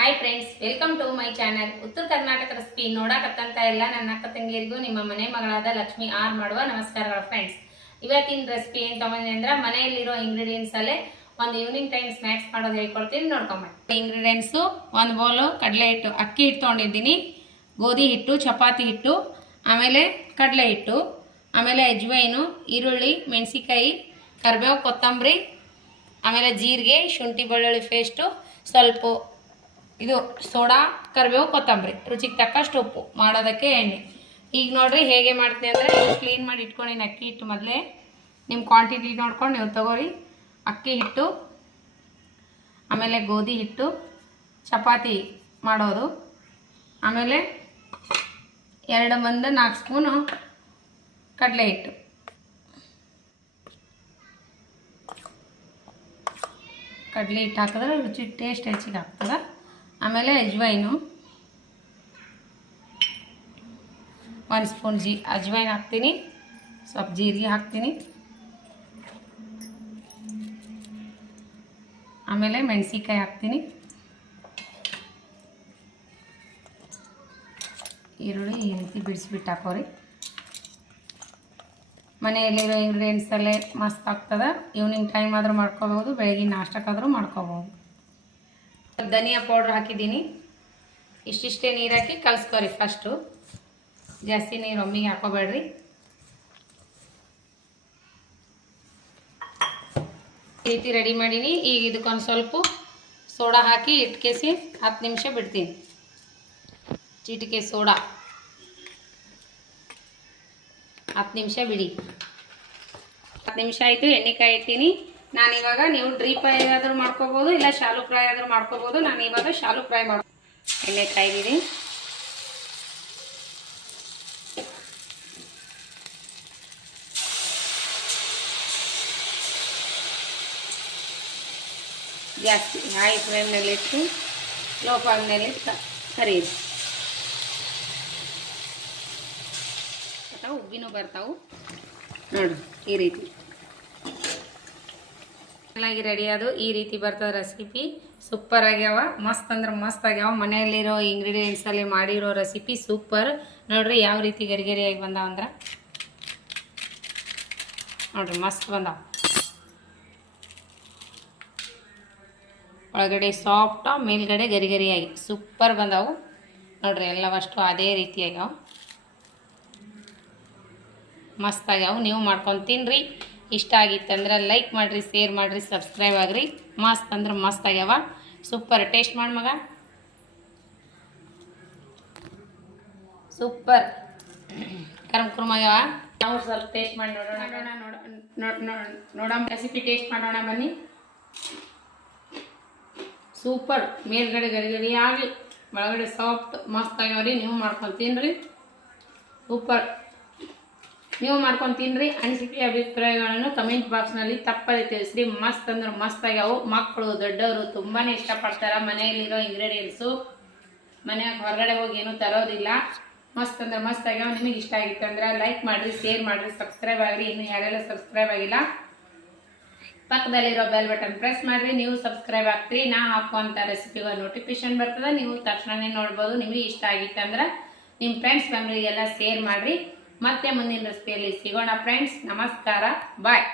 Hi friends, welcome to my channel. Uttara Karnataka recipe ನೋಡಕತ್ತಂತ ಎಲ್ಲ ನನ್ನ ಅಕ್ಕ ತಂಗಿಯರಿಗೂ ನಿಮ್ಮ ಮನೆ ಮಗಳಾದ ಲಕ್ಷ್ಮಿ ಆರ್ ಮಾಡುವ ನಮಸ್ಕಾರಗಳು ಫ್ರೆಂಡ್ಸ್. ಇವತ್ತಿನ ರೆಸಿಪಿ ಏನು ತಗೊಂಡಿನಿ ಅಂದ್ರೆ ಮನೆಯಲ್ಲಿರೋ ಇಂಗ್ರೀಡಿಯೆಂಟ್ಸ್ ಅಲ್ಲೇ ಒಂದು ಈವ್ನಿಂಗ್ ಟೈಮ್ ಸ್ನ್ಯಾಕ್ಸ್ ಮಾಡೋದು ಹೇಳ್ಕೊಡ್ತೀನಿ, ನೋಡ್ಕೊಂಬ. ಇಂಗ್ರೀಡಿಯೆಂಟ್ಸು: ಒಂದು ಬೌಲು ಕಡಲೆ ಹಿಟ್ಟು, ಅಕ್ಕಿ ಹಿಟ್ಟು ತೊಗೊಂಡಿದ್ದೀನಿ, ಗೋಧಿ ಹಿಟ್ಟು, ಚಪಾತಿ ಹಿಟ್ಟು, ಆಮೇಲೆ ಕಡಲೆ ಹಿಟ್ಟು, ಆಮೇಲೆ ಅಜ್ವೈನು, ಈರುಳ್ಳಿ, ಮೆಣಸಿಕಾಯಿ, ಕರಿಬೇವು, ಕೊತ್ತಂಬರಿ, ಆಮೇಲೆ ಜೀರಿಗೆ, ಶುಂಠಿ ಬೆಳ್ಳುಳ್ಳಿ ಪೇಸ್ಟು, ಸ್ವಲ್ಪ ಇದು ಸೋಡಾ, ಕರಿಬೇವು, ಕೊತ್ತಂಬರಿ, ರುಚಿಗೆ ತಕ್ಕಷ್ಟು ಉಪ್ಪು, ಮಾಡೋದಕ್ಕೆ ಎಣ್ಣೆ. ಈಗ ನೋಡ್ರಿ ಹೇಗೆ ಮಾಡ್ತೀನಿ ಅಂದರೆ, ಕ್ಲೀನ್ ಮಾಡಿ ಇಟ್ಕೊಂಡಿನಿ ಅಕ್ಕಿ ಹಿಟ್ಟು. ಮೊದಲೇ ನಿಮ್ಮ ಕ್ವಾಂಟಿಟಿ ನೋಡ್ಕೊಂಡು ನೀವು ತಗೋರಿ. ಅಕ್ಕಿ ಹಿಟ್ಟು, ಆಮೇಲೆ ಗೋಧಿ ಹಿಟ್ಟು, ಚಪಾತಿ ಮಾಡೋದು, ಆಮೇಲೆ 4 ಸ್ಪೂನು ಕಡಲೆ ಹಿಟ್ಟು, ಕಡಲೆ ಹಿಟ್ಟು ಹಾಕಿದ್ರೆ ರುಚಿ ಟೇಸ್ಟ್ ಹೆಚ್ಚಿಗೆ ಆಗ್ತದೆ. ಆಮೇಲೆ ಅಜ್ವೈನು 1 ಸ್ಪೂನ್ ಅಜ್ವೈನ್ ಹಾಕ್ತೀನಿ, ಸ್ವಲ್ಪ ಜೀರಿಗೆ ಹಾಕ್ತೀನಿ, ಆಮೇಲೆ ಮೆಣಸಿಕಾಯಿ ಹಾಕ್ತೀನಿ, ಈರುಳ್ಳಿ ಈ ರೀತಿ ಬಿಡಿಸ್ಬಿಟ್ಟು ಹಾಕೋರಿ. ಮನೆಯಲ್ಲಿರೋ ಇಂಗ್ರೀಡಿಯೆಂಟ್ಸಲ್ಲೇ ಮಸ್ತ್ ಆಗ್ತದೆ. ಈವ್ನಿಂಗ್ ಟೈಮ್ ಆದರೂ ಮಾಡ್ಕೋಬೋದು, ಬೆಳಗಿನ ನಾಷ್ಟಕ್ಕಾದರೂ ಮಾಡ್ಕೋಬೋದು. ಧನಿಯಾ ಪೌಡ್ರ್ ಹಾಕಿದ್ದೀನಿ. ಇಷ್ಟಿಷ್ಟೇ ನೀರು ಹಾಕಿ ಕಲಿಸ್ಕೊರಿ. ಫಸ್ಟು ಜಾಸ್ತಿ ನೀರು ಒಮ್ಮಿಗೆ ಹಾಕೋಬೇಡ್ರಿ. ಈ ರೀತಿ ರೆಡಿ ಮಾಡೀನಿ. ಈಗ ಇದಕ್ಕೊಂದು ಸ್ವಲ್ಪ ಸೋಡಾ ಹಾಕಿ ಇಟ್ಕೇಸಿ 10 ನಿಮಿಷ ಬಿಡ್ತೀನಿ. ಚಿಟಿಕೆ ಸೋಡಾ 10 ನಿಮಿಷ ಬಿಡಿ. 10 ನಿಮಿಷ ಆಯಿತು. ಎಣ್ಣೆ ಕಾಯಿ ಇಟ್ಟೀನಿ ನಾನಿವಾಗ. ನೀವು ಡ್ರೀಪ್ ಫ್ರೈ ಆದರೂ ಮಾಡ್ಕೋಬೋದು, ಇಲ್ಲ ಶಾಲು ಫ್ರೈ ಆದರೂ ಮಾಡ್ಕೋಬೋದು. ನಾನು ಇವಾಗ ಶಾಲು ಫ್ರೈ ಮಾಡಿ ಎಣ್ಣೆ ಕಾಯ್ದಿನಿ. ಜಾಸ್ತಿ ಹೈ ಫ್ಲೇಮ್ನಲ್ಲಿಟ್ಟು ಲೋ ಫ್ಲೇಮ್ನಲ್ಲಿ ಕರೀರಿ. ಉಬ್ಬಿನೂ ಬರ್ತಾವು ನೋಡ್ರಿ. ಈ ರೀತಿ ಚೆನ್ನಾಗಿ ರೆಡಿ ಆದು. ಈ ರೀತಿ ಬರ್ತದೆ ರೆಸಿಪಿ. ಸೂಪರ್ ಆಗ್ಯಾವ, ಮಸ್ತ್ ಅಂದ್ರೆ ಮಸ್ತ್ ಆಗ್ಯಾವ. ಮನೆಯಲ್ಲಿರೋ ಇಂಗ್ರೀಡಿಯೆಂಟ್ಸಲ್ಲಿ ಮಾಡಿರೋ ರೆಸಿಪಿ ಸೂಪರ್. ನೋಡ್ರಿ ಯಾವ ರೀತಿ ಗರಿಗರಿಯಾಗಿ ಬಂದಾವ ಅಂದ್ರೆ ನೋಡ್ರಿ, ಮಸ್ತ್ ಬಂದಾವ. ಒಳಗಡೆ ಸಾಫ್ಟ, ಮೇಲ್ಗಡೆ ಗರಿಗರಿಯಾಗಿ ಸೂಪರ್ ಬಂದಾವು ನೋಡ್ರಿ. ಎಲ್ಲವಷ್ಟು ಅದೇ ರೀತಿ ಆಗ್ಯಾವ, ಮಸ್ತ್ ಆಗ್ಯಾವ. ನೀವು ಮಾಡ್ಕೊಂಡು ತಿನ್ನಿರಿ. ಇಷ್ಟ ಆಗಿತ್ತಂದ್ರೆ ಲೈಕ್ ಮಾಡಿರಿ, ಶೇರ್ ಮಾಡಿರಿ, ಸಬ್ಸ್ಕ್ರೈಬ್ ಆಗಿರಿ. ಮಸ್ತ್ ಅಂದ್ರೆ ಮಸ್ತ್ ಆಗ್ಯಾವ, ಸೂಪರ್. ಟೇಸ್ಟ್ ಮಾಡಿ ಮಗ, ಸೂಪರ್ ಕರ್ಮ್ ಆಗ್ಯಾವ. ನಾವು ಸ್ವಲ್ಪ ಟೇಸ್ಟ್ ಮಾಡಿ ನೋಡೋಣ ರೆಸಿಪಿ ಟೇಸ್ಟ್ ಮಾಡೋಣ ಬನ್ನಿ. ಸೂಪರ್. ಮೇಲ್ಗಡೆ ಗರಿಗರಿಯಾಗಿ ಒಳಗಡೆ ಸಾಫ್ಟ್, ಮಸ್ತ್ ಆಗ್ಯಾವ್ರಿ. ನೀವು ಮಾಡ್ಕೊಂಡು ತಿನ್ನಿರಿ, ಸೂಪರ್. ನೀವು ಮಾಡ್ಕೊಂಡು ತಿನ್ನಿರಿ. ಅನಿಸಿಕೆ ಅಭಿಪ್ರಾಯಗಳನ್ನು ಕಮೆಂಟ್ ಬಾಕ್ಸ್ನಲ್ಲಿ ತಪ್ಪದೆ ತಿಳಿಸ್ರಿ. ಮಸ್ತ್ ಅಂದ್ರೆ ಮಸ್ತ್ ಆಗ್ಯಾವು. ಮಕ್ಕಳು ದೊಡ್ಡವರು ತುಂಬಾ ಇಷ್ಟಪಡ್ತಾರೆ. ಮನೆಯಲ್ಲಿರೋ ಇಂಗ್ರೀಡಿಯೆಂಟ್ಸು ಮನೆಯಾಗ ಹೊರಗಡೆ ಹೋಗಿ ಏನೂ ತರೋದಿಲ್ಲ. ಮಸ್ತ್ ಅಂದ್ರೆ ಮಸ್ತ್ ಆಗ್ಯಾವ. ನಿಮಗೆ ಇಷ್ಟ ಆಗಿತ್ತು ಅಂದ್ರೆ ಲೈಕ್ ಮಾಡಿರಿ, ಶೇರ್ ಮಾಡಿರಿ, ಸಬ್ಸ್ಕ್ರೈಬ್ ಆಗಿರಿ. ಇನ್ನು ಯಾರೆಲ್ಲ ಸಬ್ಸ್ಕ್ರೈಬ್ ಆಗಿಲ್ಲ ಪಕ್ಕದಲ್ಲಿರೋ ಬೆಲ್ ಬಟನ್ ಪ್ರೆಸ್ ಮಾಡಿರಿ. ನೀವು ಸಬ್ಸ್ಕ್ರೈಬ್ ಆಗ್ತೀರಿ, ನಾ ಹಾಕುವಂಥ ರೆಸಿಪಿಗಳ ನೋಟಿಫಿಕೇಶನ್ ಬರ್ತದೆ, ನೀವು ತಕ್ಷಣನೇ ನೋಡ್ಬೋದು. ನಿಮಗೆ ಇಷ್ಟ ಆಗಿತ್ತು ಅಂದ್ರೆ ನಿಮ್ಮ ಫ್ರೆಂಡ್ಸ್ ಫ್ಯಾಮಿಲಿಗೆಲ್ಲ ಶೇರ್ ಮಾಡಿರಿ. ಮತ್ತೆ ಮುಂದಿನ ರೆಸಿಪಿಯಲ್ಲಿ ಸಿಗೋಣ ಫ್ರೆಂಡ್ಸ್. ನಮಸ್ಕಾರ, ಬಾಯ್.